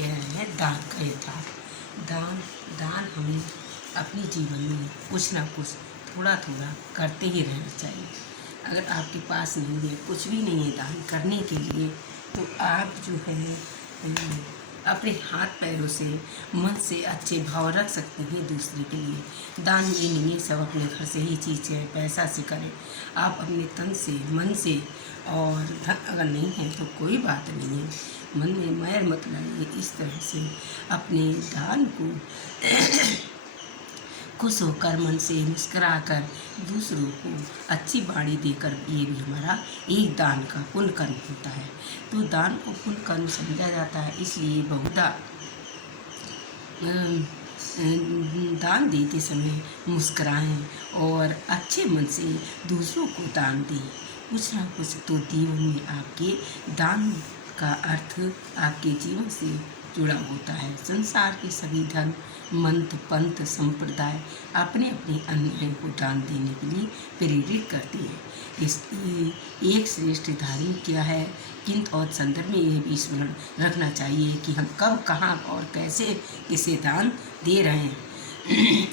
यह है दान का यथार्थ। दान हमें अपने जीवन में कुछ ना कुछ थोड़ा थोड़ा करते ही रहना चाहिए। अगर आपके पास नहीं है, कुछ भी नहीं है दान करने के लिए, तो आप जो है अपने हाथ पैरों से मन से अच्छे भाव रख सकते हैं दूसरे के लिए। दान ये नहीं है सब अपने घर से ही चीज़ है पैसा से करें। आप अपने तन से, मन से, और धन अगर नहीं है तो कोई बात नहीं है, मन में मैल मत लाइए। इस तरह से अपने दान को खुश होकर मन से मुस्कुराकर दूसरों को अच्छी वाणी देकर, ये भी हमारा एक दान का पुण्य कर्म होता है। तो दान को पुण्य कर्म समझा जाता है, इसलिए बहुधा दान देते समय मुस्कुराएं और अच्छे मन से दूसरों को दान दें। कुछ ना कुछ तो जीवन में आपके दान का अर्थ आपके जीवन से जुड़ा होता है। संसार के सभी धर्म, मंत्र, पंथ, संप्रदाय अपने अपने अन्याय को दान देने के लिए प्रेरित करते हैं। इसलिए एक श्रेष्ठ धार्मिक क्या है, किंतु और संदर्भ में यह भी स्मरण रखना चाहिए कि हम कब, कहाँ और कैसे किसे दान दे रहे हैं।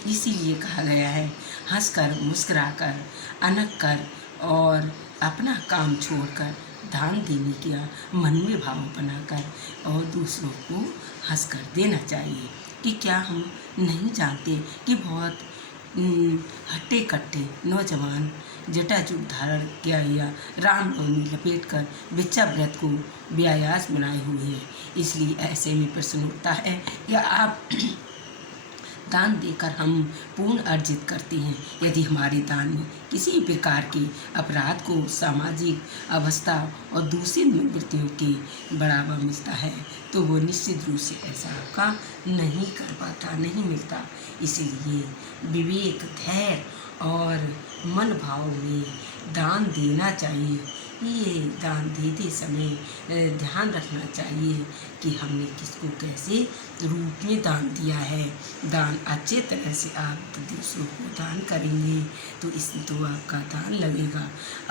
इसीलिए कहा गया है, हंसकर, मुस्कुराकर, अनक कर और अपना काम छोड़कर दान देने का मन में भाव बनाकर और दूसरों को हंसकर देना चाहिए। कि क्या हम नहीं जानते कि बहुत हट्टे कट्टे नौजवान जटाजूट धारण किया या रामनवमी लपेट कर बिच्चा व्रत को व्यायास बनाए हुए हैं। इसलिए ऐसे में प्रश्न उठता है, या आप दान देकर हम पुण्य अर्जित करते हैं? यदि हमारे दान में किसी प्रकार के अपराध को, सामाजिक अवस्था और दूसरी वृत्तियों के बढ़ावा मिलता है, तो वो निश्चित रूप से ऐसा आपका नहीं कर पाता, नहीं मिलता। इसीलिए विवेक, धैर्य और मन भाव में दान देना चाहिए। ये दान देते समय ध्यान रखना चाहिए कि हमने किसको कैसे रूप में दान दिया है। दान अच्छे तरह से आप दूसरों को दान करेंगे तो इसमें तो आपका दान लगेगा।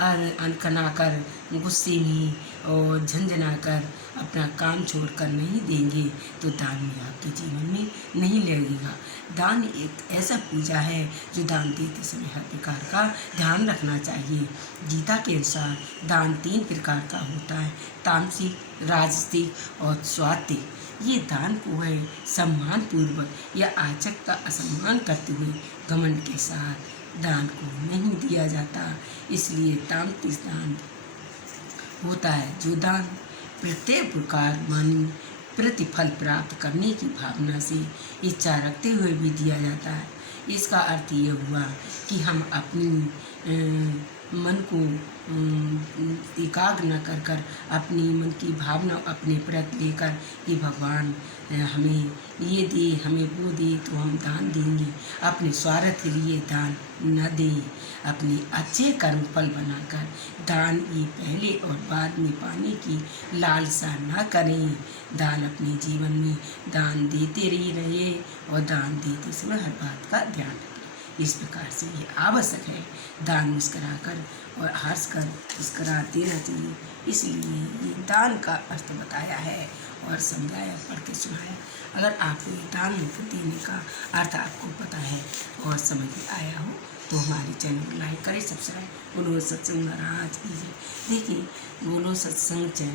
और अनकना कर, गुस्से में और झंझना कर अपना काम छोड़कर नहीं देंगे तो दान में आपके जीवन में नहीं लगेगा। दान एक ऐसा पूजा है जो दान देते समय हर प्रकार का ध्यान रखना चाहिए। गीता के अनुसार दान 3 प्रकार का होता है, तामसिक, राजसिक और स्वात्विक। ये दान को है सम्मान पूर्वक या आचक का असम्मान करते हुए घमंड के साथ दान को नहीं दिया जाता। इसलिए तामसिक दान होता है जो दान प्रत्येक प्रकार मानी प्रतिफल प्राप्त करने की भावना से इच्छा रखते हुए भी दिया जाता है। इसका अर्थ ये हुआ कि हम अपनी मन को एकाग्र न कर अपनी मन की भावना अपने प्रति लेकर कि भगवान हमें ये दे, हमें वो दे तो हम दान देंगे, अपने स्वार्थ के लिए दान न दें। अपने अच्छे कर्म फल बनाकर दान ये पहले और बाद में पाने की लालसा न करें। दान अपने जीवन में दान देते रहे और दान देते समय हर बात का ध्यान रखें। इस प्रकार से ये आवश्यक है, दान मुस्कुराकर और हंसकर मुस्कुरा देना चाहिए। इसलिए ये दान का अर्थ बताया है और समझाया, पढ़ के सुनाया। अगर आपको ये दान देने का अर्थ आपको पता है और समझ में आया हो तो हमारे चैनल को लाइक करें, सब्सक्राइब। बोलो सत्संग महाराज की जय। देखिए, बोलो सत्संग चैनल